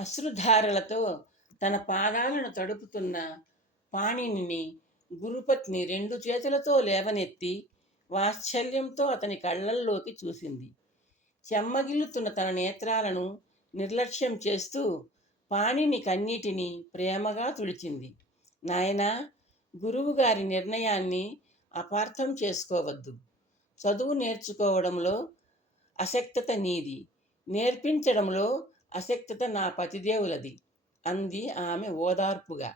అశ్రుధారలతో తన పాదాలను తడుపుతున్న పాణినిని గురుపత్ని రెండు చేతులతో లేవనెత్తి వాత్సల్యంతో అతని కళ్ళల్లోకి చూసింది. చెమ్మగిల్లుతున్న తన నేత్రాలను నిర్లక్ష్యం చేస్తూ పాణిని కన్నీటిని ప్రేమగా తుడిచింది. నాయనా గురువుగారి నిర్ణయాన్ని అపార్థం చేసుకోవద్దు. చదువు నేర్చుకోవడంలో అశక్తత నీది. నేర్పించడంలో అశక్తత నా పతిదేవులది అంది ఆమె ఓదార్పుగా.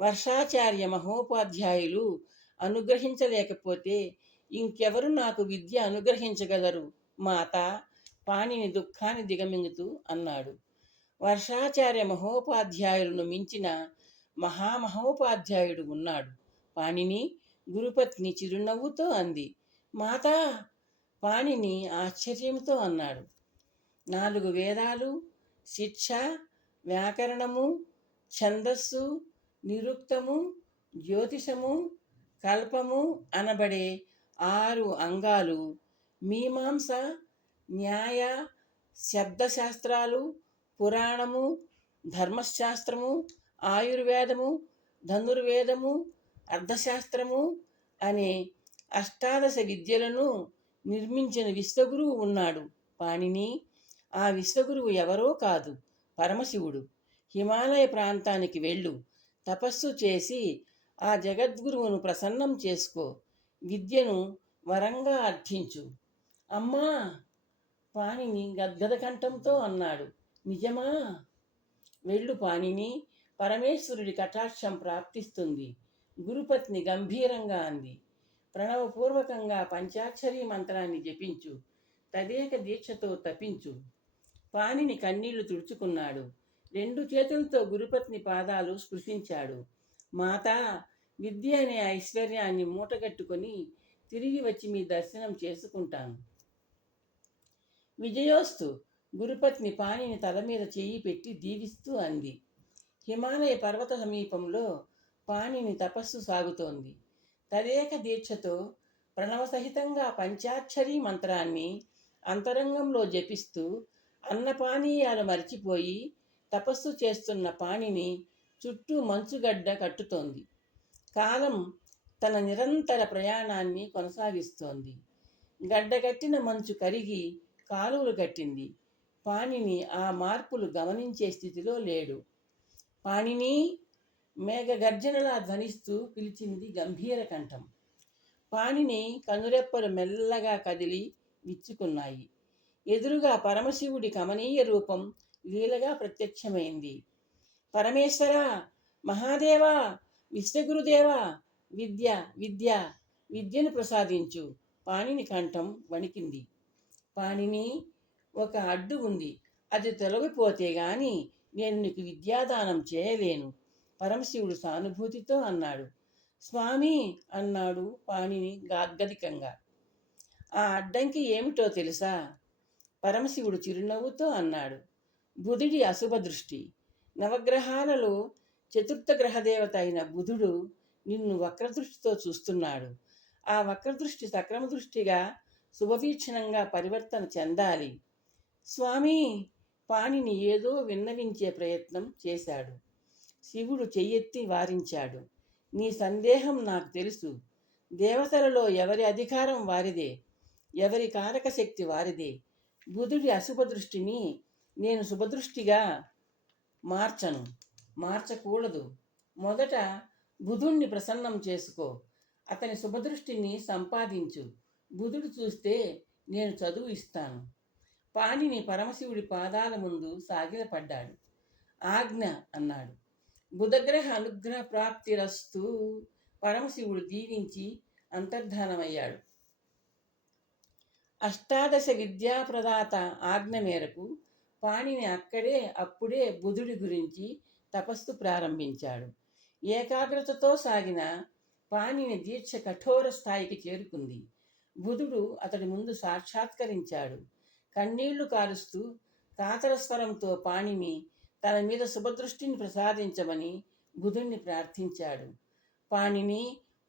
వర్షాచార్య మహోపాధ్యాయులు అనుగ్రహించలేకపోతే ఇంకెవరు నాకు విద్య అనుగ్రహించగలరు? మాత పాణిని దుఃఖాన్ని దిగమింగుతూ అన్నాడు. వర్షాచార్య మహోపాధ్యాయులను మించిన మహామహోపాధ్యాయుడు ఉన్నాడు. పాణిని గురుపత్ని చిరునవ్వుతో అంది. మాతా పాణిని ఆశ్చర్యంతో అన్నాడు. నాలుగు వేదాలు శిక్ష వ్యాకరణము ఛందస్సు నిరుక్తము జ్యోతిషము కల్పము అనబడే ఆరు అంగాలు మీమాంస న్యాయ శబ్దశాస్త్రాలు పురాణము ధర్మశాస్త్రము ఆయుర్వేదము ధనుర్వేదము అర్థశాస్త్రము అనే అష్టాదశ విద్యలను నిర్మించిన విశ్వగురువు ఉన్నాడు. పాణిని ఆ విశ్వగురువు ఎవరో కాదు పరమశివుడు. హిమాలయ ప్రాంతానికి వెళ్ళు తపస్సు చేసి ఆ జగద్గురువును ప్రసన్నం చేసుకో విద్యను వరంగా అర్థించు అమ్మా! పాణిని గద్గద కంఠంతో అన్నాడు. నిజమా? వెళ్ళు పాణిని పరమేశ్వరుడి కటాక్షం ప్రాప్తిస్తుంది. గురుపత్ని గంభీరంగా అంది. ప్రణవపూర్వకంగా పంచాక్షరీ మంత్రాన్ని జపించు. తదేక దీక్షతో తపించు. పాణిని కన్నీళ్ళు తుడుచుకున్నాడు. రెండు చేతులతో గురుపత్ని పాదాలు స్పృశించాడు. మాతా విద్య అనే ఐశ్వర్యాన్ని మూటగట్టుకొని తిరిగి వచ్చి మీ దర్శనం చేసుకుంటాను. విజయోస్తు గురుపత్ని పాణిని తల మీద చేయి పెట్టి దీవిస్తూ అంది. హిమాలయ పర్వత సమీపంలో పాణిని తపస్సు సాగుతోంది. తదేక దీక్షతో ప్రణవసహితంగా పంచాక్షరీ మంత్రాన్ని అంతరంగంలో జపిస్తూ అన్నపానీయాలు మరిచిపోయి తపస్సు చేస్తున్న పాణిని చుట్టూ మంచుగడ్డ కట్టుతోంది. కాలం తన నిరంతర ప్రయాణాన్ని కొనసాగిస్తోంది. గడ్డగట్టిన మంచు కరిగి కాలువలు కట్టింది. పాణిని ఆ మార్పులు గమనించే స్థితిలో లేడు. పాణిని మేఘగర్జనలా ధ్వనిస్తూ పిలిచింది గంభీర కంఠం. పాణిని కనురెప్పలు మెల్లగా కదిలి విచ్చుకున్నాయి. ఎదురుగా పరమశివుడి కమనీయ రూపం లీలగా ప్రత్యక్షమైంది. పరమేశ్వర మహాదేవా విశ్వగురుదేవ విద్య విద్య విద్యను ప్రసాదించు. పాణిని కంఠం వణికింది. పాణిని ఒక అడ్డు ఉంది. అది తొలగిపోతే గాని నేను నీకు విద్యాదానం చేయలేను. పరమశివుడు సానుభూతితో అన్నాడు. స్వామి అన్నాడు పాణిని గాద్గదికంగా. ఆ అడ్డంకి ఏమిటో తెలుసా? పరమశివుడు చిరునవ్వుతో అన్నాడు. బుధుడి అశుభ దృష్టి. నవగ్రహాలలో చతుర్థ గ్రహదేవత అయిన బుధుడు నిన్ను వక్రదృష్టితో చూస్తున్నాడు. ఆ వక్రదృష్టి సక్రమ దృష్టిగా శుభవీక్షణంగా పరివర్తన చెందాలి. స్వామి పాణిని ఏదో విన్నవించే ప్రయత్నం చేశాడు. శివుడు చెయ్యెత్తి వారించాడు. నీ సందేహం నాకు తెలుసు. దేవతలలో ఎవరి అధికారం వారిదే. ఎవరి కారక శక్తి వారిదే. బుధుడి అశుభ దృష్టిని నేను శుభదృష్టిగా మార్చను. మార్చకూడదు. మొదట బుధుణ్ణి ప్రసన్నం చేసుకో. అతని శుభదృష్టిని సంపాదించు. బుధుడు చూస్తే నేను చదువు ఇస్తాను. పాణిని పరమశివుడి పాదాల ముందు సాగిలపడ్డాడు. ఆజ్ఞ అన్నాడు. బుధగ్రహ అనుగ్రహ ప్రాప్తిరస్తూ పరమశివుడు దీవించి అంతర్ధానమయ్యాడు. అష్టాదశ విద్యాప్రదాత ఆజ్ఞ మేరకు పాణిని అక్కడే అప్పుడే బుధుడి గురించి తపస్సు ప్రారంభించాడు. ఏకాగ్రతతో సాగిన పాణిని దీక్ష కఠోర స్థాయికి చేరుకుంది. బుధుడు అతడి ముందు సాక్షాత్కరించాడు. కన్నీళ్ళు కారుస్తూ కాతర స్వరంతో పాణిని తన మీద శుభదృష్టిని ప్రసాదించమని బుధుణ్ణి ప్రార్థించాడు. పాణిని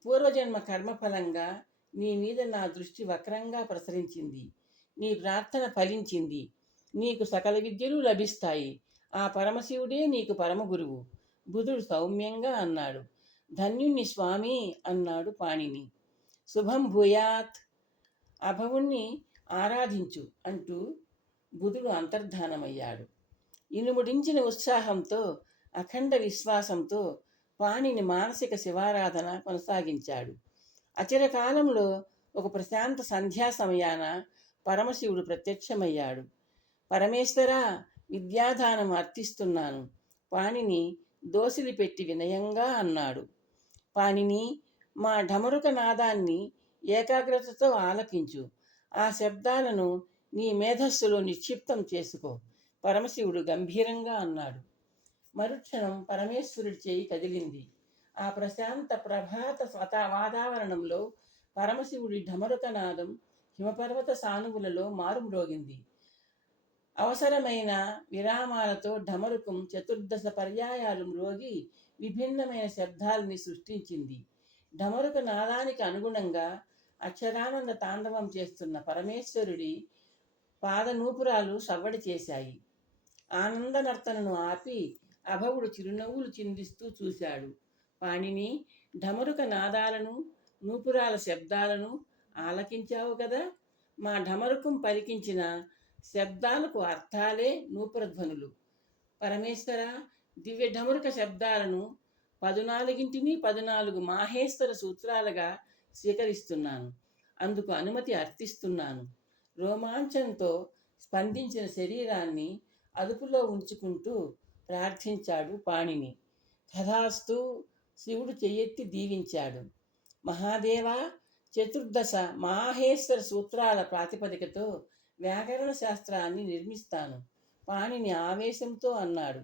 పూర్వజన్మ కర్మఫలంగా నీ మీద నా దృష్టి వక్రంగా ప్రసరించింది. నీ ప్రార్థన ఫలించింది. నీకు సకల విద్యలు లభిస్తాయి. ఆ పరమశివుడే నీకు పరమ గురువు. బుధుడు సౌమ్యంగా అన్నాడు. ధన్యుణ్ణి స్వామి అన్నాడు పాణిని. శుభం భూయాత్. అభవుణ్ణి ఆరాధించు అంటూ బుధుడు అంతర్ధానమయ్యాడు. ఇనుముడించిన ఉత్సాహంతో అఖండ విశ్వాసంతో పాణిని మానసిక శివారాధన కొనసాగించాడు. అచిరకాలంలో ఒక ప్రశాంత సంధ్యా సమయాన పరమశివుడు ప్రత్యక్షమయ్యాడు. పరమేశ్వర విద్యాదానం అర్థిస్తున్నాను పాణిని దోసిలి పెట్టి వినయంగా అన్నాడు. పాణిని మా ఢమరుక నాదాన్ని ఏకాగ్రతతో ఆలకించు. ఆ శబ్దాలను నీ మేధస్సులో నిక్షిప్తం చేసుకో. పరమశివుడు గంభీరంగా అన్నాడు. మరుక్షణం పరమేశ్వరుడి చేయి కదిలింది. ఆ ప్రశాంత ప్రభాత స్వత వాతావరణంలో పరమశివుడి ఢమరుకనాదం హిమపర్వత సానువులలో మారుమ్రోగింది. అవసరమైన విరామాలతో ఢమరుకం చతుర్దశ పర్యాయాలు మ్రోగి విభిన్నమైన శబ్దాల్ని సృష్టించింది. ఢమరుక నాదానికి అనుగుణంగా అక్షరానంద తాండవం చేస్తున్న పరమేశ్వరుడి పాదనూపురాలు సవ్వడి చేశాయి. ఆనంద నర్తనను ఆపి అభవుడు చిరునవ్వులు చిందిస్తూ చూశాడు. పాణిని ఢమరుక నాదాలను నూపురాల శబ్దాలను ఆలకించావు కదా. మా ఢమరుకం పలికించిన శబ్దాలకు అర్థాలే నూపురధ్వనులు. పరమేశ్వర దివ్య ఢమరుక శబ్దాలను పదునాలుగింటిని పదునాలుగు మాహేశ్వర సూత్రాలుగా స్వీకరిస్తున్నాను. అందుకు అనుమతి అర్థిస్తున్నాను. రోమాంచంతో స్పందించిన శరీరాన్ని అదుపులో ఉంచుకుంటూ ప్రార్థించాడు పాణిని. కథాస్తు శివుడు చెయ్యెత్తి దీవించాడు. మహాదేవ చతుర్దశ మాహేశ్వర సూత్రాల ప్రాతిపదికతో వ్యాకరణ శాస్త్రాన్ని నిర్మిస్తాను. పాణిని ఆవేశంతో అన్నాడు.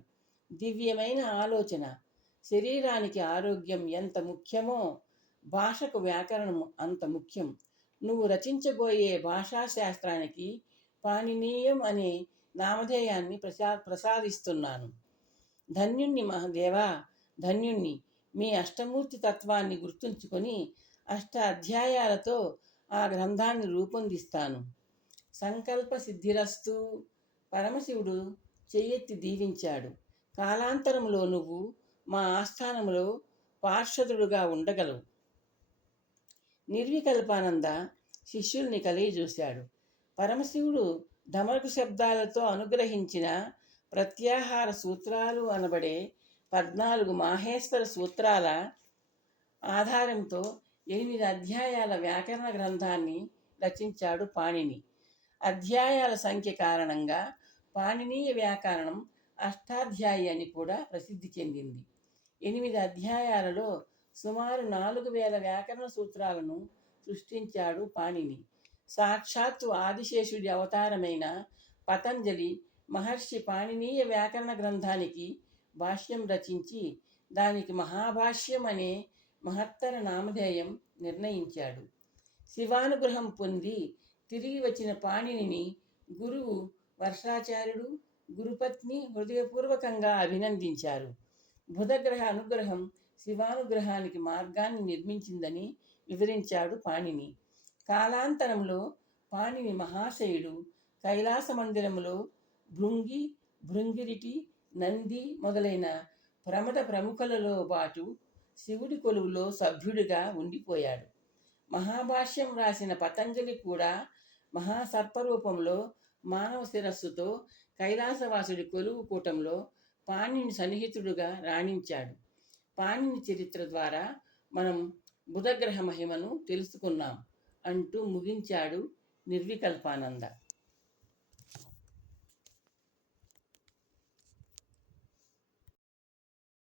దివ్యమైన ఆలోచన. శరీరానికి ఆరోగ్యం ఎంత ముఖ్యమో భాషకు వ్యాకరణం అంత ముఖ్యం. నువ్వు రచించబోయే భాషాశాస్త్రానికి పాణినీయం అనే నామధేయాన్ని ప్రసా ప్రసాదిస్తున్నాను. ధన్యుణ్ణి మహాదేవా ధన్యుణ్ణి. మీ అష్టమూర్తి తత్వాన్ని గుర్తుంచుకొని అష్ట అధ్యాయాలతో ఆ గ్రంథాన్ని రూపొందిస్తాను. సంకల్ప సిద్ధిరస్తు పరమశివుడు చెయ్యెత్తి దీవించాడు. కాలాంతరంలో నువ్వు మా ఆస్థానంలో పార్షదుడుగా ఉండగలవు. నిర్వికల్పానంద శిష్యుల్ని కలిగి చూశాడు పరమశివుడు ధమరకు శబ్దాలతో అనుగ్రహించిన ప్రత్యాహార సూత్రాలు అనబడే పద్నాలుగు మాహేశ్వర సూత్రాల ఆధారంతో ఎనిమిది అధ్యాయాల వ్యాకరణ గ్రంథాన్ని రచించాడు పాణిని. అధ్యాయాల సంఖ్య కారణంగా పాణినీయ వ్యాకరణం అష్టాధ్యాయి అని కూడా ప్రసిద్ధి చెందింది. ఎనిమిది అధ్యాయాలలో సుమారు నాలుగు వేల వ్యాకరణ సూత్రాలను సృష్టించాడు పాణిని. సాక్షాత్తు ఆదిశేషుడి అవతారమైన పతంజలి మహర్షి పాణినీయ వ్యాకరణ గ్రంథానికి భాష్యం రచించి దానికి మహాభాష్యం అనే మహత్తర నామధేయం నిర్ణయించాడు. శివానుగ్రహం పొంది తిరిగి వచ్చిన పాణినిని గురువు వర్షాచార్యుడు గురుపత్ని హృదయపూర్వకంగా అభినందించారు. బుధగ్రహ అనుగ్రహం శివానుగ్రహానికి మార్గాన్ని నిర్మించిందని వివరించాడు పాణిని. కాలాంతరంలో పాణిని మహాశయుడు కైలాస మందిరంలో భృంగి భృంగిరిటి నంది మొదలైన ప్రమట ప్రముఖులలో పాటు శివుడి కొలువులో సభ్యుడిగా ఉండిపోయాడు. మహాభాష్యం రాసిన పతంజలి కూడా మహాసర్పరూపంలో మానవ శిరస్సుతో కైలాసవాసుడి కొలువు కూటంలో పాణిని సన్నిహితుడుగా రాణించాడు. పాణిని చరిత్ర ద్వారా మనం బుధగ్రహ మహిమను తెలుసుకున్నాం అంటూ ముగించాడు నిర్వికల్పానంద.